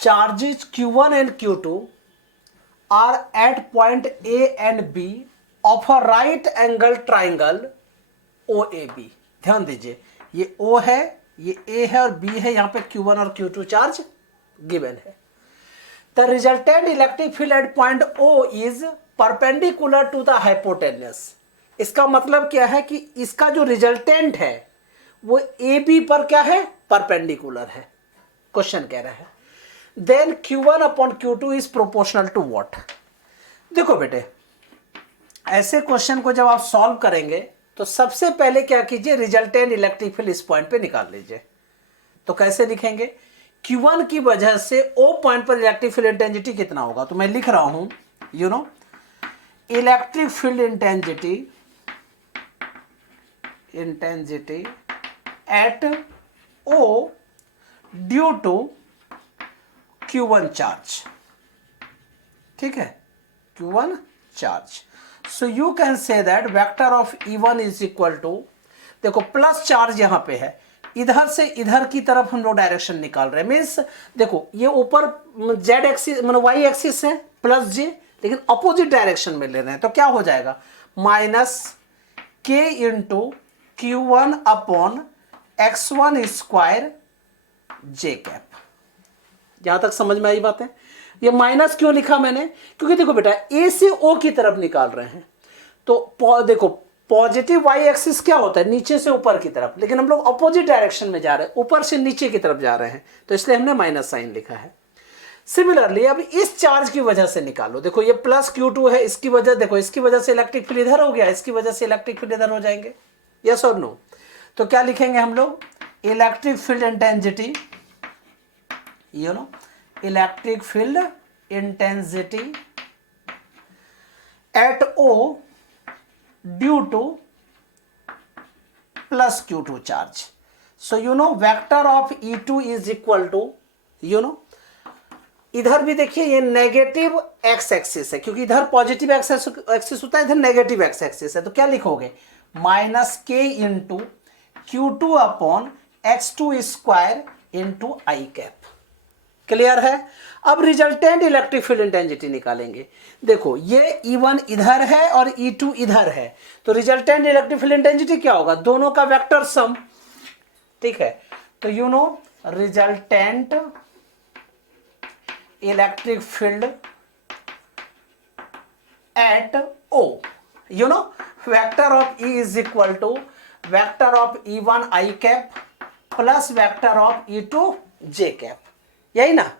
charges q1 and q2 are at point A and B of a right angle triangle OAB। ध्यान दीजिए, ये O है, ये A है और B है, यहां पे q1 और q2 चार्ज गिवन है। The resultant electric field at point O is perpendicular to the hypotenuse। इसका मतलब क्या है कि इसका जो रिजल्टेंट है वो AB पर क्या है, परपेंडिकुलर है। क्वेश्चन कह रहा है then Q1 upon Q2 is proportional to what. देखो बेटे, ऐसे क्वेश्चन को जब आप सॉल्व करेंगे तो सबसे पहले क्या कीजिए, रिजल्टेंट इलेक्ट्रिक फील्ड इस पॉइंट पे निकाल लीजिए। तो कैसे लिखेंगे, Q1 की वजह से O पॉइंट पर इलेक्ट्रिक फील्ड इंटेंसिटी कितना होगा, तो मैं लिख रहा हूं electric field intensity at O due to Q1 charge. ठीक है, Q1 charge. So you can say that vector of E1 is equal to, देखो प्लस चार्ज यहां पे है, इधर से इधर की तरफ हम लोग डायरेक्शन निकाल रहे हैं। मीन्स देखो ये ऊपर जेड एक्सिस मतलब वाई एक्सिस है प्लस जे, लेकिन अपोजिट डायरेक्शन में ले रहे हैं, तो क्या हो जाएगा माइनस के into Q1 upon x1 square j cap. जहां तक समझ में आई बात है। ये माइनस क्यों लिखा मैंने, क्योंकि देखो बेटा ए से ओ की तरफ निकाल रहे हैं, तो देखो पॉजिटिव वाई एक्सिस क्या होता है, नीचे से ऊपर की तरफ, लेकिन हम लोग अपोजिट डायरेक्शन में जा रहे हैं, ऊपर से नीचे की तरफ जा रहे हैं, तो इसलिए हमने माइनस साइन लिखा है। सिमिलरली अब इस चार्ज की वजह से निकालो, देखो ये प्लस Q2 है, इसकी वजह देखो, इसकी वजह से इलेक्ट्रिक फील्ड इधर हो गया, इसकी वजह से इलेक्ट्रिक फील्ड इधर हो जाएंगे, यस और नो। तो क्या लिखेंगे हम लोग, electric field intensity electric field intensity at O due to plus Q2 charge. So vector of E2 is equal to इधर भी देखिए ये नेगेटिव एक्स एक्सिस है, क्योंकि इधर पॉजिटिव एक्सिस होता है, इधर नेगेटिव एक्स एक्सिस है, तो क्या लिखोगे माइनस के into Q2 upon x2 square into i cap. Clear है। अब रिजल्टेंट इलेक्ट्रिक फील्ड इंटेंसिटी निकालेंगे। देखो ये E1 इधर है और E2 इधर है, तो रिजल्टेंट इलेक्ट्रिक फील्ड इंटेंसिटी क्या होगा, दोनों का वेक्टर सम। ठीक है, तो resultant electric field at O vector of E is equal to vector of E1 I cap plus vector of E2 J cap, यही ना।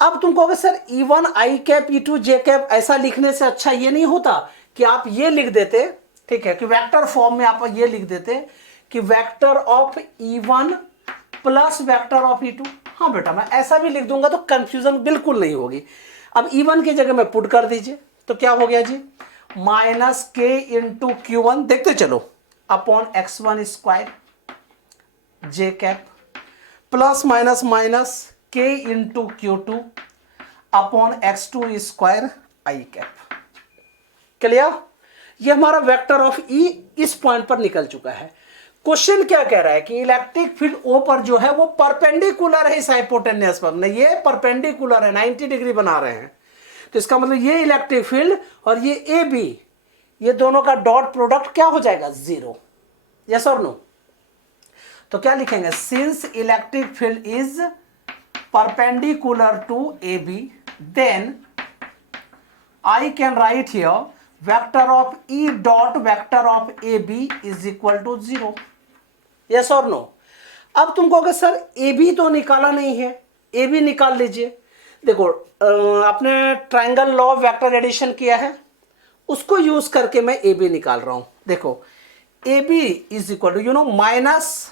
अब तुम कहोगे sir E1 I cap E2 J cap, ऐसा लिखने से अच्छा ये नहीं होता कि आप ये लिख देते, ठीक है, कि वेक्टर फॉर्म में आप ये लिख देते कि vector of E1 plus vector of E2। हाँ बेटा, मैं ऐसा भी लिख दूंगा तो कंफ्यूजन बिल्कुल नहीं होगी। अब E1 की जगह में पुट कर दीजिए, तो क्या हो गया जी, माइनस के इंटू Q1, देखते चलो, upon x1 square j cap plus minus minus के into Q2 upon x2 square i cap. Clear. ये हमारा वेक्टर ऑफ E इस पॉइंट पर निकल चुका है। क्वेश्चन क्या कह रहा है कि इलेक्ट्रिक फील्ड O पर जो है वो परपेंडिकुलर है इस हाइपोटेन्यूस पर, नहीं ये परपेंडिकुलर है, 90 डिग्री बना रहे हैं, तो इसका मतलब ये इलेक्ट्रिक फील्ड और ये AB, ये दोनों का डॉट प्रोडक्ट क्या हो जाएगा, 0। यस और नो। तो क्या लिखेंगे, since electric field is perpendicular to AB, then I can write here vector of E dot vector of AB is equal to 0। yes or no। अब तुम कहोगे सर AB तो निकाला नहीं है, AB निकाल लीजिए। देखो आपने triangle law of vector addition किया है, उसको यूज करके मैं AB निकाल रहा हूं। देखो AB is equal to minus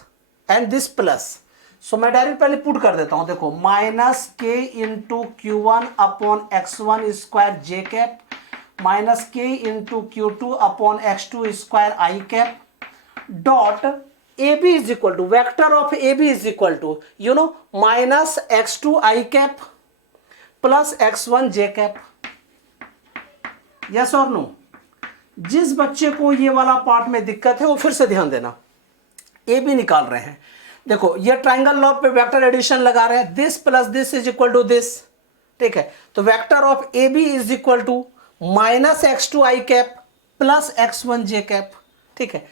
and this plus, so मैं डायरेक्ट पहले पुट कर देता हूं। देखो माइनस के into Q1 upon x1 square j cap minus के into Q2 upon x2 square i cap dot AB is equal to vector of AB is equal to minus x2 i cap plus x1 j cap. Yes और no. जिस बच्चे को ये वाला part में दिक्कत है वो फिर से ध्यान देना, AB निकाल रहे हैं। देखो ये ट्रायंगल लॉ पे वेक्टर एडिशन लगा रहे हैं, this plus this is equal to this, ठीक है, तो vector of A B is equal to minus X two I cap plus X one J cap. ठीक है,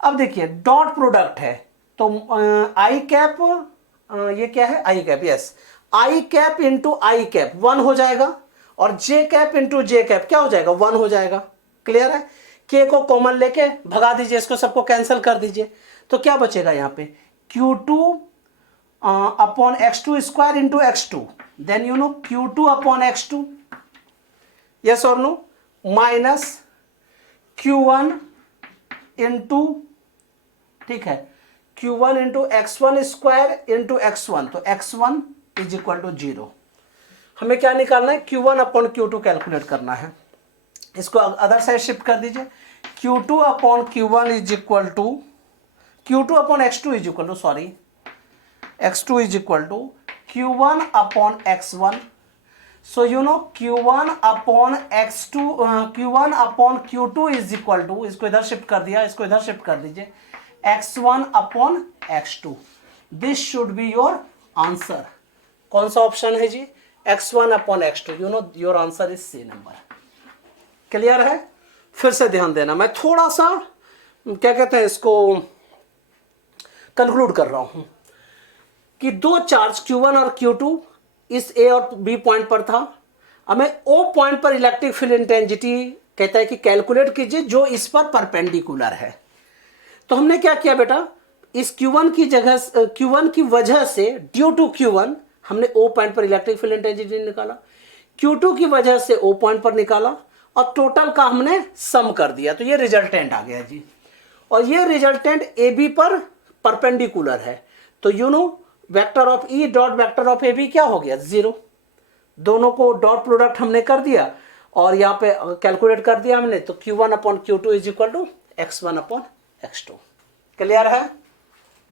अब देखिए डॉट प्रोडक्ट है तो आई कैप, ये क्या है i cap, yes i cap into i cap 1 हो जाएगा और j cap into j cap क्या हो जाएगा 1 हो जाएगा। क्लियर है, के को कॉमन लेके भगा दीजिए, इसको सबको कैंसिल कर दीजिए, तो क्या बचेगा यहाँ पे Q2 upon x2 square into x2, then you know Q2 upon x2, yes और नो, माइनस Q1 इंटू, ठीक है, Q1 into x1 square into x1, तो x1 इज इक्वल टू 0। हमें क्या निकालना है Q1 अपॉन Q2 कैलकुलेट करना है, इसको अदर साइड शिफ्ट कर दीजिए, Q2 upon Q1 is equal to Q2 upon x2 is equal to sorry x2 is equal to Q1 upon x1, so you know Q1 upon x2, Q1 upon Q2 is equal to, इसको इधर shift कर दिया, इसको इधर shift कर दीजिए, x1 upon x2, this should be your answer. कौन सा ऑप्शन है जी, x1 upon x2, you know your answer is C number. Clear है, फिर से ध्यान देना, मैं थोड़ा सा क्या कहते हैं इसको कंक्लूड कर रहा हूं कि दो चार्ज Q1 और Q2 इस A और B पॉइंट पर था, हमें O पॉइंट पर इलेक्ट्रिक फील्ड इंटेंसिटी कहता है कि कैलकुलेट कीजिए जो इस पर परपेंडिकुलर है। तो हमने क्या किया बेटा, इस Q1 की जगह Q1 की वजह से ड्यू टू Q1 हमने O पॉइंट पर इलेक्ट्रिक फील्ड इंटेंसिटी निकाला, Q2 की वजह से O पॉइंट पर निकाला और टोटल का हमने सम कर दिया, तो ये रिजल्टेंट आ गया जी, और ये रिजल्टेंट AB पर परपेंडिकुलर है, तो you know vector of E dot vector of AB क्या हो गया 0। दोनों को डॉट प्रोडक्ट हमने कर दिया और यहाँ पे कैलकुलेट कर दिया हमने, तो Q1 upon Q2 is equal to x1 upon x2। Clear है।